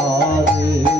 ভাবে